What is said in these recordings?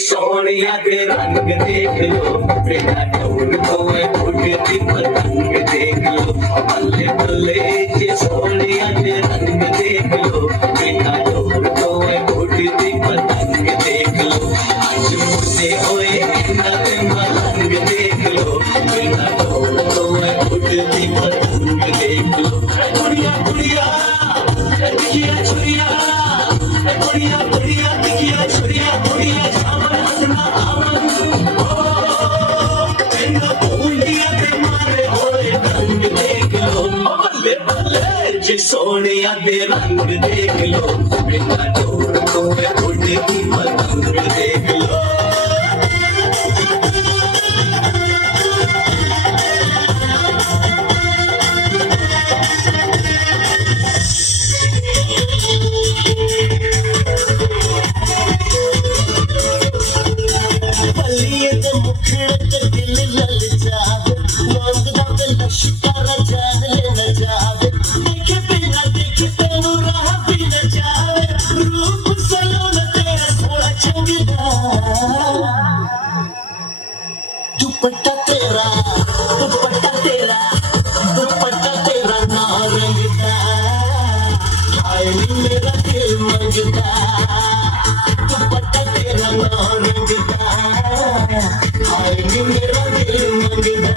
सोनिया के रंग देख लो, बेटा ढोल को उड़ती पतंग देख लो, बल्ले बल्ले जे सोनिया के रंग देख लो, बेटा ढोल को उड़ती पतंग देख लो, आज मुझे होए नवे मलंग देख लो, बेटा ढोल को उड़ती पतंग देख लो। गुड़िया गुड़िया दिखिया छुरिया, गुड़िया गुड़िया दिखिया छुरिया, गुड़िया झामर हंसना आवन, तेरा भूलिया के मारे होए रंग देख लो, बल्ले बल्ले जे सोनिया के रंग देख लो, बेटा ढोल को उड़ती पतंग देख लो। दुपट्टा तेरा नारंगदा, हाय नी मेरा दिल मंगदा, दुपट्टा तेरा नारंगदा, हाय नी मेरा दिल मंगदा।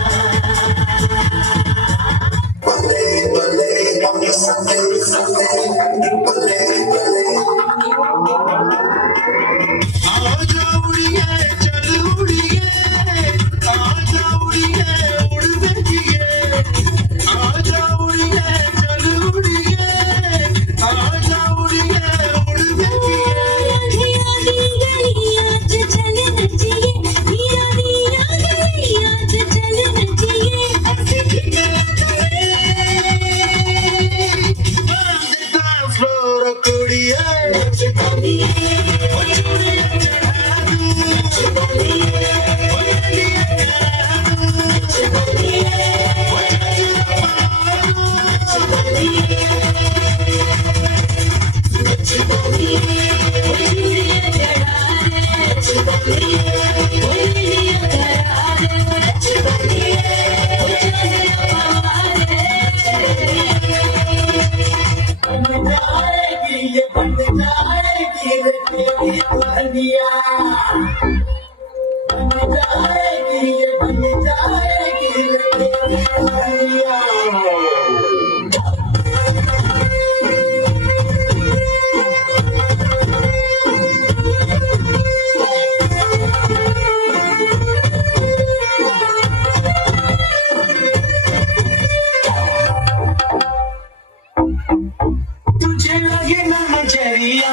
तुझे लगे ना नजरिया,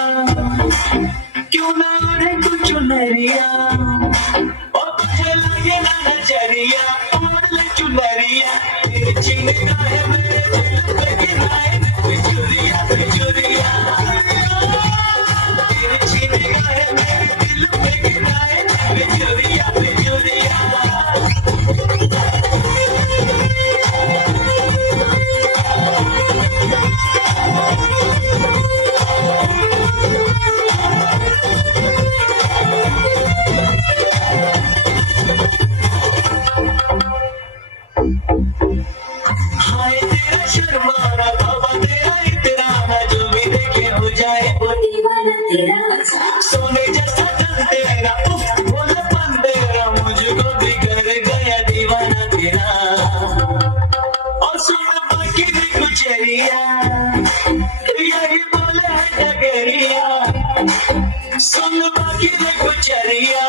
क्यों ना ओढ़े तू चुनरिया, ओ तुझे लगे ना नजरिया, ओढ़ ले चुनरिया, तेरे छीने गाए मेरे दिल पे गिराए बिजुरिया बिजुरिया, तेरे छीने गाए मेरे दिल पे गिराए बिजुरिया बिजुरिया। हाय तेरा शर्माना बाबा तेरा इतराना, जो भी देखे हो जाए वो दीवाना तेरा, सोने जैसा दिल तेरा, उफ भोलापन तेरा, मुझको भी कर गया दीवाना तेरा। और सुन बाकी भी गुजरिया, यही बोले है डगरिया, सुन बाकी भी गुजरिया,